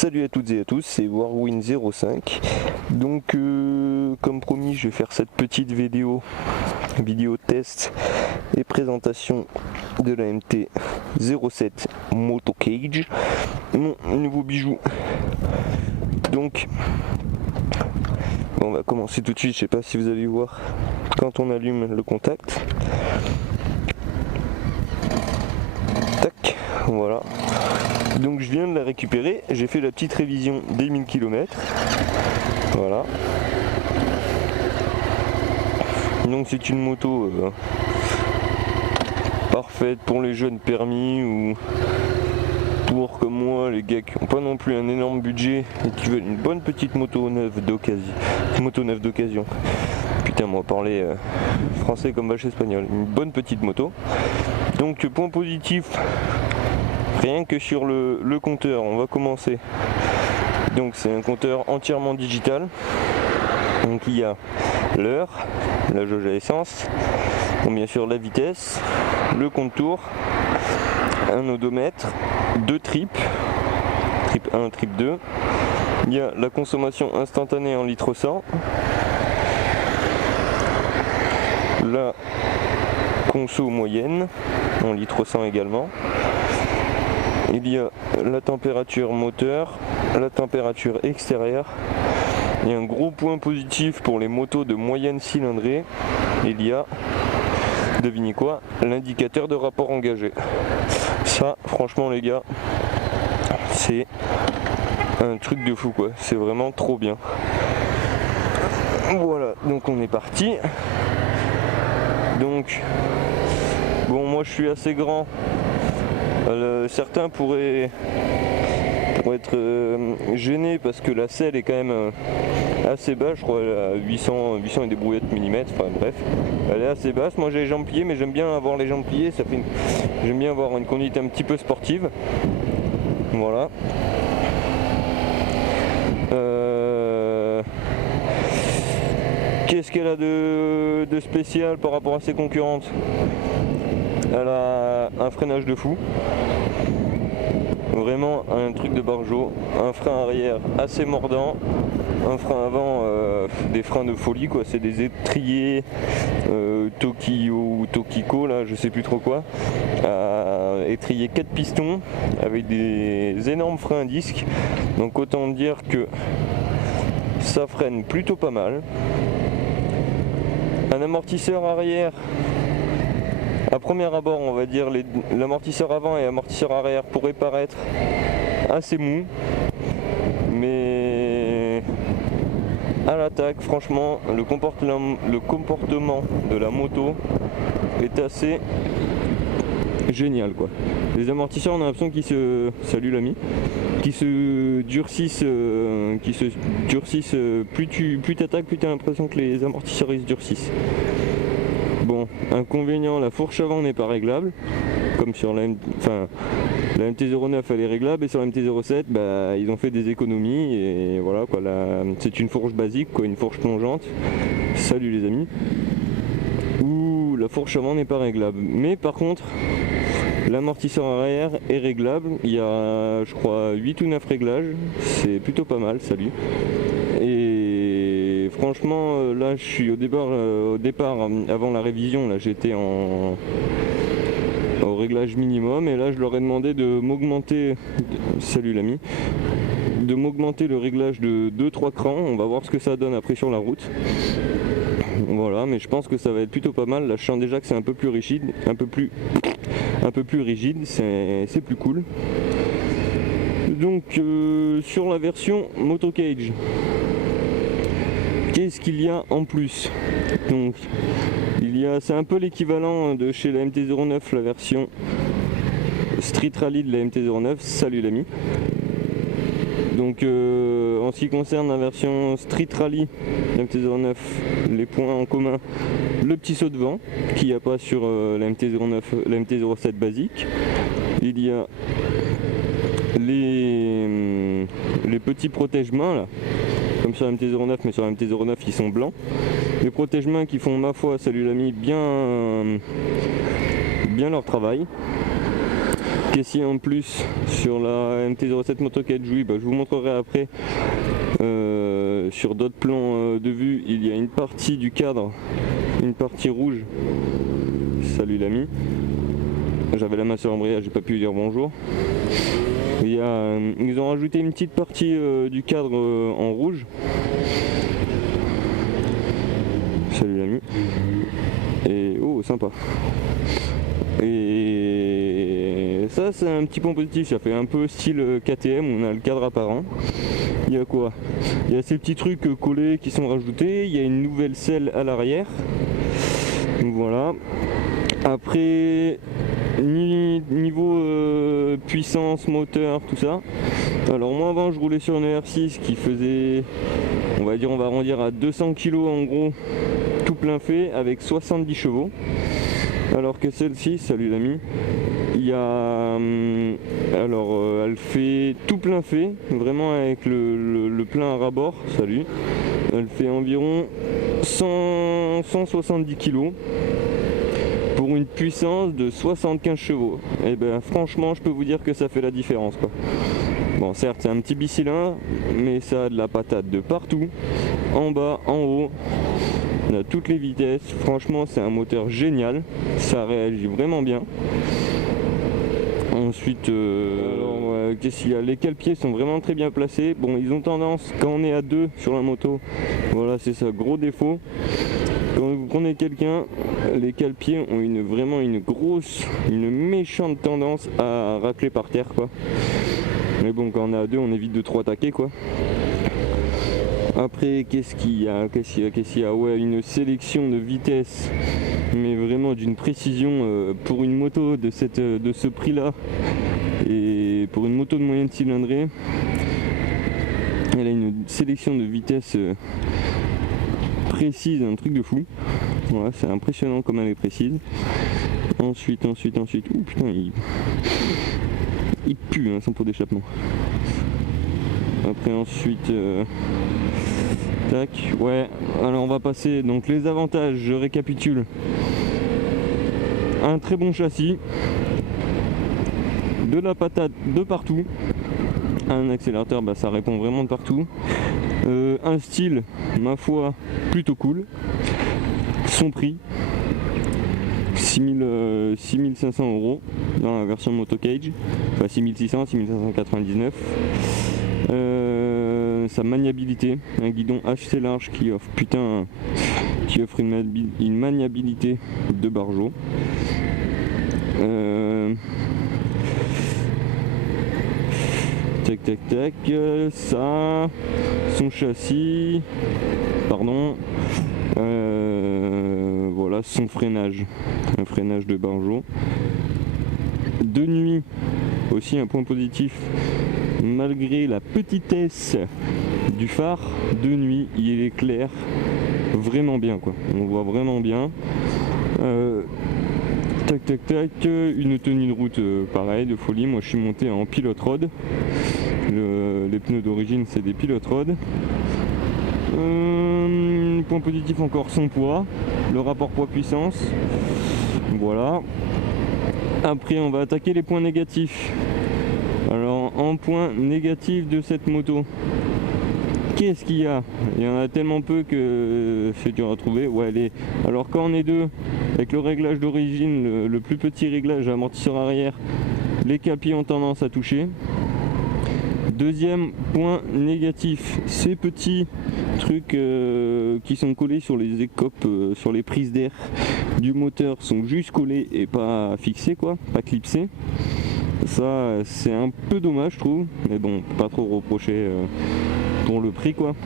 Salut à toutes et à tous, c'est Warwin05. Donc comme promis, je vais faire cette petite vidéo test et présentation de la MT-07 Moto Cage, mon nouveau bijou. Donc on va commencer tout de suite. Je sais pas si vous allez voir quand on allume le contact. Tac, voilà. Donc je viens de la récupérer, j'ai fait la petite révision des 1000 km. Voilà. Donc c'est une moto parfaite pour les jeunes permis ou pour comme moi les gars qui n'ont pas non plus un énorme budget et qui veulent une bonne petite moto neuve d'occasion. Putain, moi parler français comme vache espagnole. Une bonne petite moto. Donc point positif. Rien que sur le compteur, on va commencer. Donc c'est un compteur entièrement digital. Donc il y a l'heure, la jauge à essence, bon, bien sûr la vitesse, le compte-tours, un odomètre, deux tripes, trip 1, trip 2. Il y a la consommation instantanée en litres 100. La conso moyenne en litres 100 également. Il y a la température moteur, la température extérieure. Et un gros point positif pour les motos de moyenne cylindrée, il y a, devinez quoi, l'indicateur de rapport engagé. Ça, franchement les gars, c'est un truc de fou quoi, c'est vraiment trop bien. Voilà, donc on est parti. Donc, bon, moi je suis assez grand. Certains pourraient être gênés parce que la selle est quand même assez basse, je crois elle a 800 et des brouillettes millimètres, enfin bref, elle est assez basse. Moi j'ai les jambes pliées, mais j'aime bien avoir les jambes pliées, j'aime bien avoir une conduite un petit peu sportive. Voilà. Qu'est-ce qu'elle a de spécial par rapport à ses concurrentes? Elle a un freinage de fou, vraiment un truc de barjo, un frein arrière assez mordant, un frein avant, des freins de folie quoi, c'est des étriers Tokyo ou Tokiko là, je sais plus trop quoi, étrier 4 pistons avec des énormes freins à disque, donc autant dire que ça freine plutôt pas mal. Un amortisseur arrière, à premier abord, on va dire l'amortisseur avant et l'amortisseur arrière pourraient paraître assez mou, mais à l'attaque, franchement, le comportement de la moto est assez génial quoi. Les amortisseurs, on a l'impression qu'ils se, salut l'ami, qui se durcissent, plus t'attaques, plus t'as l'impression que les amortisseurs ils se durcissent. Bon, inconvénient, la fourche avant n'est pas réglable, comme sur la MT-09 elle est réglable, et sur la MT-07 bah, ils ont fait des économies, et voilà quoi, c'est une fourche basique quoi, une fourche plongeante, salut les amis, où la fourche avant n'est pas réglable. Mais par contre, l'amortisseur arrière est réglable, il y a je crois 8 ou 9 réglages, c'est plutôt pas mal, salut. Et franchement là je suis au départ avant la révision, là j'étais au réglage minimum, et là je leur ai demandé de m'augmenter, salut l'ami, de m'augmenter le réglage de 2-3 crans, on va voir ce que ça donne après sur la route. Voilà, mais je pense que ça va être plutôt pas mal. Là je sens déjà que c'est un peu plus rigide, c'est plus cool. Donc sur la version Moto Cage, qu'est-ce qu'il y a en plus? Donc c'est un peu l'équivalent de chez la MT-09, la version Street Rally de la MT-09, salut l'ami. Donc en ce qui concerne la version Street Rally de la MT-09, les points en commun, le petit saut de vent qu'il n'y a pas sur la MT-09, la MT-07 basique. Il y a les petits protège-mains là, comme sur la MT-09, mais sur la MT-09 ils sont blancs. Les protège-mains qui font, ma foi, salut l'ami, bien leur travail. Qu'est-ce qu'il y a en plus sur la MT-07 Moto 4 Jouy, je vous montrerai après. Sur d'autres plans de vue, il y a une partie du cadre, une partie rouge. Salut l'ami. J'avais la main sur l'embrayage, j'ai pas pu lui dire bonjour. Ils ont rajouté une petite partie du cadre en rouge. Salut l'ami. Et oh, sympa. Et ça, c'est un petit point positif. Ça fait un peu style KTM où on a le cadre apparent. Il y a quoi? Il y a ces petits trucs collés qui sont rajoutés. Il y a une nouvelle selle à l'arrière. Voilà. Après, niveau puissance, moteur, tout ça. Alors moi avant je roulais sur une R6 qui faisait, on va arrondir à 200 kg en gros, tout plein fait avec 70 chevaux. Alors que celle-ci, salut l'ami, il y a, elle fait tout plein fait, vraiment avec le plein à ras-bord, salut. Elle fait environ 170 kg. Pour une puissance de 75 chevaux. Et ben franchement je peux vous dire que ça fait la différence quoi. Bon certes c'est un petit bicylindre mais ça a de la patate de partout, en bas, en haut, on a toutes les vitesses, franchement c'est un moteur génial, ça réagit vraiment bien. Ensuite qu'est-ce qu'il y a, les cale-pieds sont vraiment très bien placés. Bon ils ont tendance quand on est à deux sur la moto, voilà c'est ça gros défaut. Quand vous prenez quelqu'un, les cale-pieds ont vraiment une méchante tendance à racler par terre quoi. Mais bon quand on est à deux on évite de trop attaquer quoi. Après qu'est-ce qu'il y a, ouais, une sélection de vitesse mais vraiment d'une précision pour une moto de ce prix là et pour une moto de moyenne cylindrée. Elle a une sélection de vitesse précise, un truc de fou. Voilà, c'est impressionnant comme elle est précise. Ensuite, ouh putain, il pue hein, son pot d'échappement. Après ensuite, tac, ouais. Alors on va passer donc les avantages. Je récapitule. Un très bon châssis, de la patate de partout. Un accélérateur, ça répond vraiment de partout. Un style, ma foi, plutôt cool. Son prix, 6500 € dans la version Moto Cage, enfin 6600, 6599. Sa maniabilité, un guidon HC large qui offre une maniabilité de barjo. Tac, ça, son châssis, pardon, voilà son freinage, un freinage de barjo. De nuit, aussi un point positif, malgré la petitesse du phare, de nuit il éclaire vraiment bien quoi, on voit vraiment bien. Tac, une tenue de route pareil de folie. Moi je suis monté en pilote road. Les pneus d'origine c'est des pilote road. Point positif encore, son poids, le rapport poids-puissance. Voilà. Après on va attaquer les points négatifs. Alors en point négatif de cette moto, qu'est-ce qu'il y a? Il y en a tellement peu que c'est dur à trouver. Ouais, alors quand on est deux, avec le réglage d'origine, le plus petit réglage amortisseur arrière, les cale-pieds ont tendance à toucher. Deuxième point négatif, ces petits trucs qui sont collés sur les écopes, sur les prises d'air du moteur sont juste collés et pas fixés quoi, pas clipsés. Ça c'est un peu dommage je trouve, mais bon, pas trop reprocher pour le prix quoi.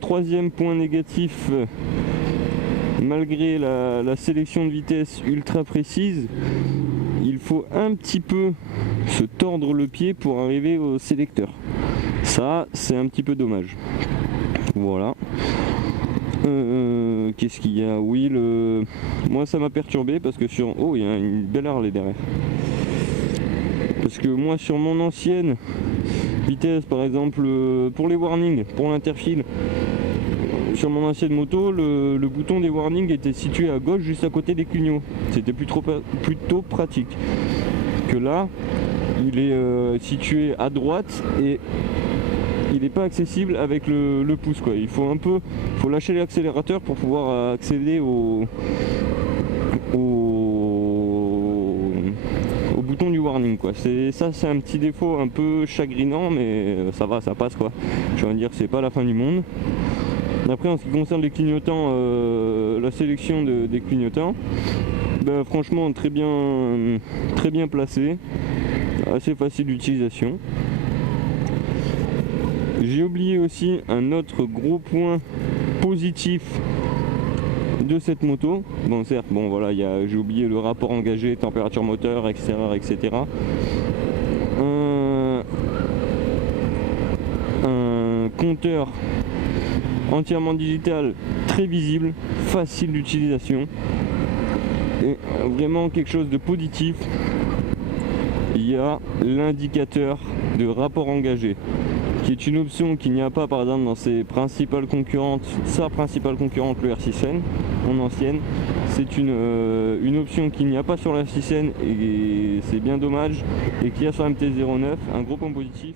Troisième point négatif, malgré la sélection de vitesse ultra précise, il faut un petit peu se tordre le pied pour arriver au sélecteur. Ça c'est un petit peu dommage. Voilà. Qu'est-ce qu'il y a? Oui, moi ça m'a perturbé parce que il y a une belle Harley derrière. Parce que moi sur mon ancienne vitesse par exemple, pour les warnings, pour l'interfile, sur mon ancienne moto, le bouton des warnings était situé à gauche, juste à côté des clignots. C'était plutôt pratique. Que là, il est situé à droite et il n'est pas accessible avec le pouce, quoi. Il faut lâcher l'accélérateur pour pouvoir accéder au bouton du warning, quoi. C'est un petit défaut un peu chagrinant, mais ça va, ça passe, quoi. Je vais dire que c'est pas la fin du monde. Après, en ce qui concerne les clignotants, la sélection des clignotants, ben, franchement très bien placé, assez facile d'utilisation. J'ai oublié aussi un autre gros point positif de cette moto. Bon, certes, bon voilà, j'ai oublié le rapport engagé, température moteur, etc., etc. Un compteur entièrement digital, très visible, facile d'utilisation et vraiment quelque chose de positif. Il y a l'indicateur de rapport engagé, qui est une option qu'il n'y a pas par exemple dans sa principale concurrente, le R6N, mon ancienne. C'est une option qu'il n'y a pas sur la R6N et c'est bien dommage, et qu'il y a sur MT-09, un gros point positif.